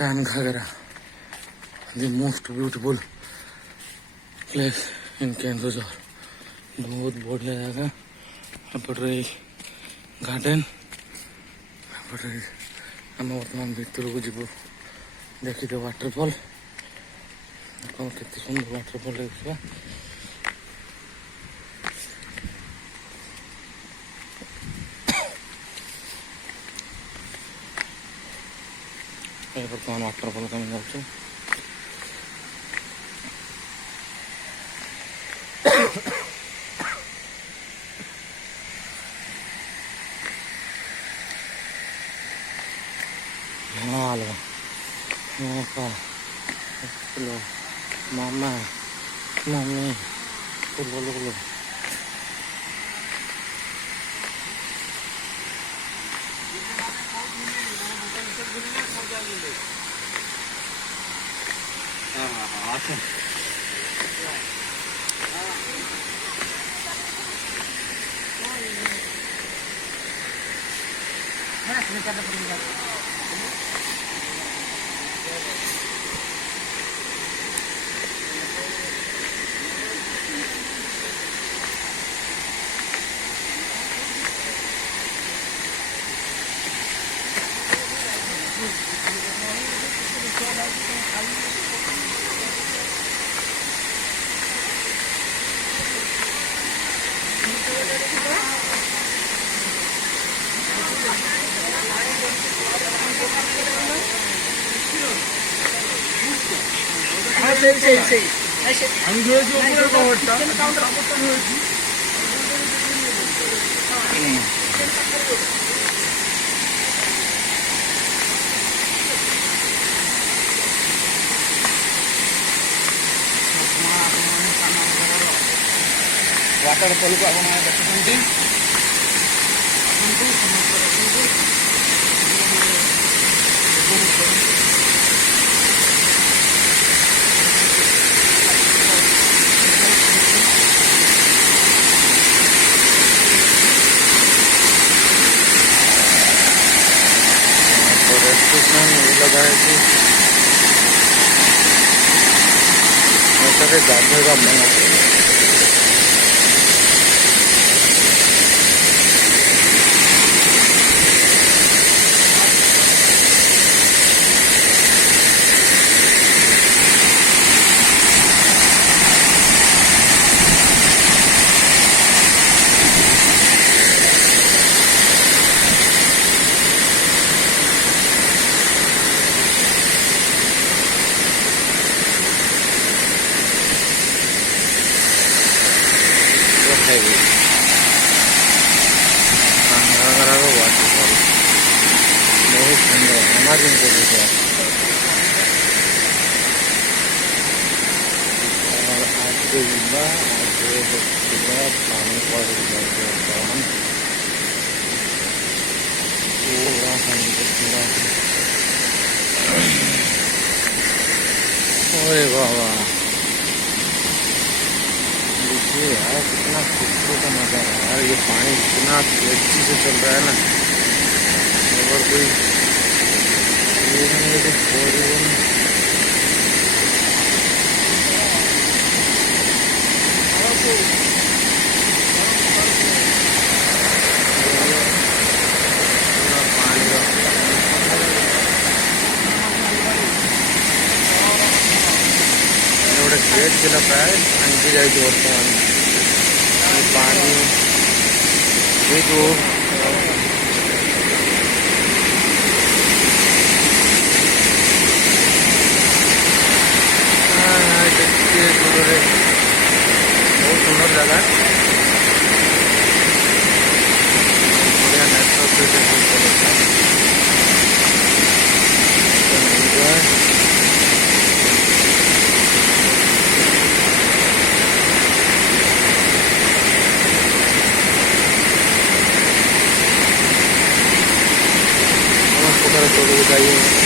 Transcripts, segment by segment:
Ghagara, the most beautiful place in Keonjhar. बहुत बढ़िया जगह एपटे गार्डन एपटे आम बर्तमान भितर को जीव देखते वाटरफॉल केते सुंदर वाटरफॉल देखा बर्तमान वाटरफॉल कमी जाऊँ Mama, mommy, look. আমি ধরেছি উপরে কভারটা वाटरफॉल को आपण देखुଛନ୍ତି गाधेगा मना Ghagara Waterfall बहुत सुंदर amazing जगह है और आज के बाद पानी पड़ रहा है पूरा पूरा ओए बाबा यार कितना खूबसूरत नजारा है यार ये पानी इतना तेजी से चल रहा है ना अगर कोई ये नहीं है गेट के प्राय भांगी जाए बर्तमान पानी जो दूर बहुत सुंदर जगह बढ़िया चले जाइए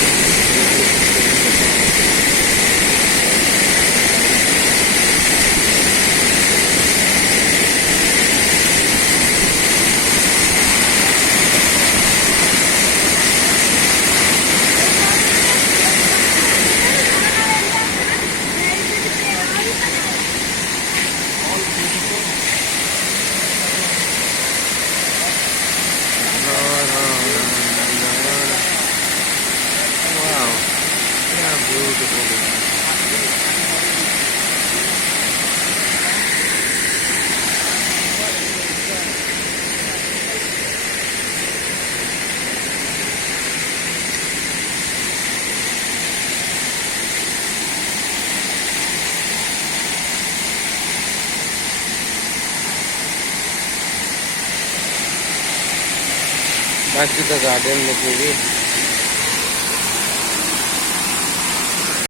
बाकी तो गार्डन देखेगी।